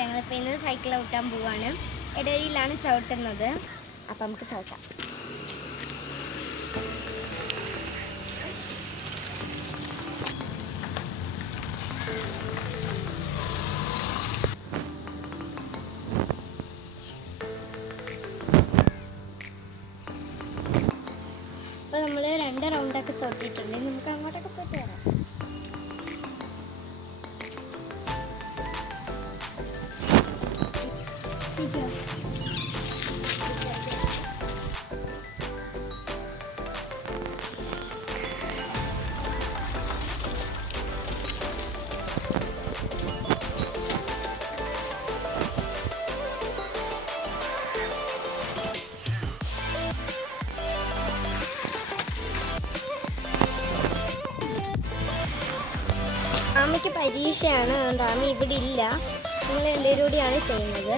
ഞങ്ങളിപ്പോൾ ഇന്ന് സൈക്കിൾ ചവിട്ടാൻ പോവാണ്. ഇടവഴിയിലാണ് ചവിട്ടുന്നത്. അപ്പം നമുക്ക് ചവിട്ടാം. അപ്പോൾ നമ്മൾ 2 റൗണ്ടൊക്കെ ചവിട്ടിയിട്ടുണ്ട്. നമുക്ക് അങ്ങോട്ടൊക്കെ പോയിട്ട് വരാം. ആമയ്ക്ക് പരീക്ഷയാണ്, അതുകൊണ്ട് ആമ ഇവിടെ ഇല്ല. നിങ്ങൾ എല്ലാവരും കൂടിയാണ് ചെയ്യുന്നത്.